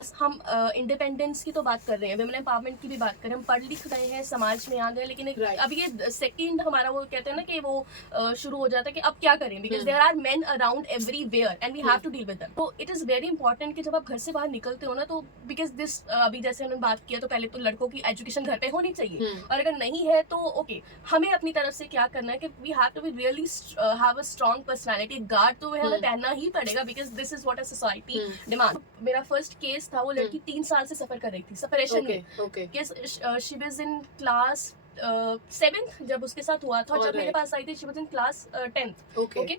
हम इंडिपेंडेंस की तो बात कर रहे हैं, वुमेन एम्पावरमेंट की भी बात करें, हम पढ़ लिख गए हैं, समाज में आ गए, लेकिन Right. अब ये सेकंड हमारा वो कहते हैं ना कि वो शुरू हो जाता है कि अब क्या करें, because there are men around everywhere and we have to deal with them. तो इट इज वेरी इंपॉर्टेंट कि जब आप घर से बाहर निकलते हो ना, तो बिकॉज दिस अभी जैसे हमने बात किया, तो पहले तो लड़कों की एजुकेशन घर पे होनी चाहिए, और अगर नहीं है तो ओके, हमें अपनी तरफ से क्या करना है कि we have to be really have a strong personality. Guard तो हमें पहनना ही पड़ेगा, because this is what a society demand. मेरा फर्स्ट केस था, वो लड़की 3 साल से सफर कर रही थी सेपरेशन में। She was in class 7th जब उसके साथ हुआ था, जब मेरे पास आई थी she was in class 10th। Okay,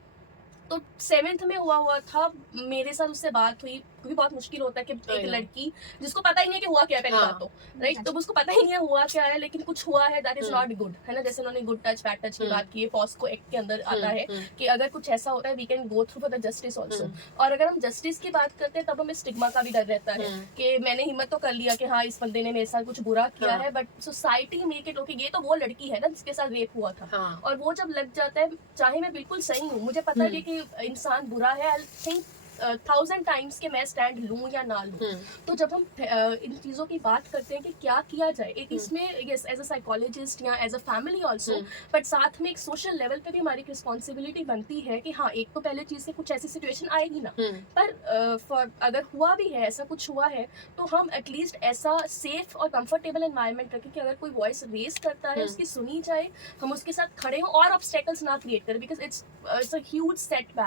तो 7th में हुआ था, मेरे साथ उससे बात हुई, क्योंकि बहुत मुश्किल होता है कि एक लड़की जिसको पता ही नहीं है कि हुआ क्या है, पहली बात तो राइट, तो उसको पता ही नहीं है हुआ क्या है, लेकिन कुछ हुआ है दैट इज नॉट गुड, है ना। जैसे उन्होंने गुड टच बैड टच की बात की है, पॉस्को एक्ट के अंदर आता है कि अगर कुछ ऐसा होता है we can go through for the justice also. और अगर हम जस्टिस की बात करते हैं तब हमें स्टिग्मा का भी डर रहता है कि मैंने हिम्मत तो कर लिया कि हाँ इस बंदे ने मेरे साथ कुछ बुरा किया है, but society make it okay, ये तो वो लड़की है ना जिसके साथ रेप हुआ था। और वो जब लग जाता है, चाहे मैं बिल्कुल सही हूँ, मुझे पता है कि इंसान बुरा है, आई थिंक 1000 times कि मैं स्टैंड लूं या ना लूं। तो जब हम इन चीजों की बात करते हैं कि क्या किया जाए, एक इसमें यस एज अ साइकोलॉजिस्ट या as a family also, but साथ में एक सोशल लेवल पे भी हमारी रिस्पॉन्सिबिलिटी बनती है कि हाँ, एक तो पहले चीज से कुछ ऐसी सिचुएशन आएगी ना, पर फॉर अगर हुआ भी है, ऐसा कुछ हुआ है, तो हम एटलीस्ट ऐसा सेफ और कंफर्टेबल एनवायरनमेंट रखें कि अगर कोई वॉइस रेस करता है उसकी सुनी जाए, हम उसके साथ खड़े हों और ऑब्स्टेकल्स ना क्रिएट करें, because it's a huge setback.